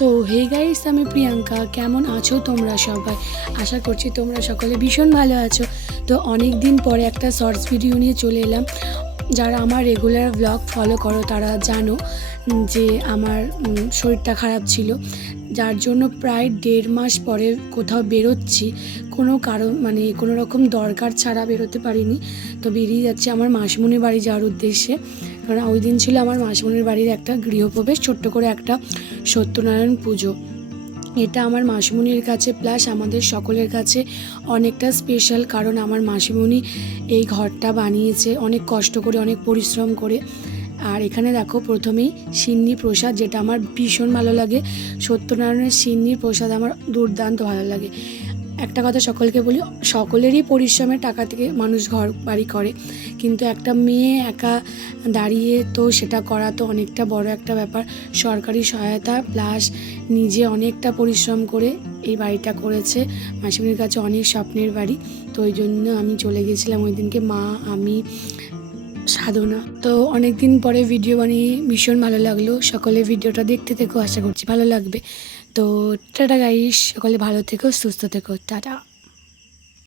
তো hey guys, আমি প্রিয়াঙ্কা। কেমন আছো তোমরা সবাই? আশা করছি তোমরা সকলে ভীষণ ভালো আছো। তো অনেক দিন পরে একটা শর্টস ভিডিও নিয়ে চলে এলাম। যারা আমার রেগুলার ব্লগ ফলো করো তারা জানো যে আমার শরীরটা খারাপ ছিল, যার জন্য প্রায় 1.5 মাস পরে কোথাও বেরোচ্ছি। কোনো কারণ কোনো রকম দরকার ছাড়া বেরোতে পারিনি। তো বেরিয়ে যাচ্ছি আমার মাসিমণির বাড়ি যাওয়ার উদ্দেশ্যে। কারণ ওই দিন ছিল আমার মাসিমণির বাড়ির একটা গৃহপ্রবেশ, ছোট্ট করে একটা সত্যনারায়ণ পুজো। এটা আমার মাসিমণির কাছে প্লাস আমাদের সকলের কাছে অনেকটা স্পেশাল, কারণ আমার মাসিমণি এই ঘরটা বানিয়েছে অনেক কষ্ট করে, অনেক পরিশ্রম করে। আর এখানে দেখো প্রথমেই সিন্নি প্রসাদ, যেটা আমার ভীষণ ভালো লাগে। সত্যনারায়ণের সিন্নির প্রসাদ আমার দুর্দান্ত ভালো লাগে। একটা কথা সকলকে বলি, সকলেরই পরিশ্রমের টাকা থেকে মানুষ ঘর বাড়ি করে, কিন্তু একটা মেয়ে একা দাঁড়িয়ে তো সেটা করা তো অনেকটা বড় একটা ব্যাপার। সরকারি সহায়তা প্লাস নিজে অনেকটা পরিশ্রম করে এই বাড়িটা করেছে। মাসিমণির কাছে অনেক স্বপ্নের বাড়ি। তো ওই জন্য আমি চলে গেছিলাম ওই দিনকে, মা, আমি, সাধনা। তো অনেক দিন পরে ভিডিও বানিয়ে ভীষণ ভালো লাগলো। সকলে ভিডিওটা দেখতে থেকো, আশা করছি ভালো লাগবে। তো টাটা গাইস, সকলে ভালো থেকো, সুস্থ থেকো, টাটা।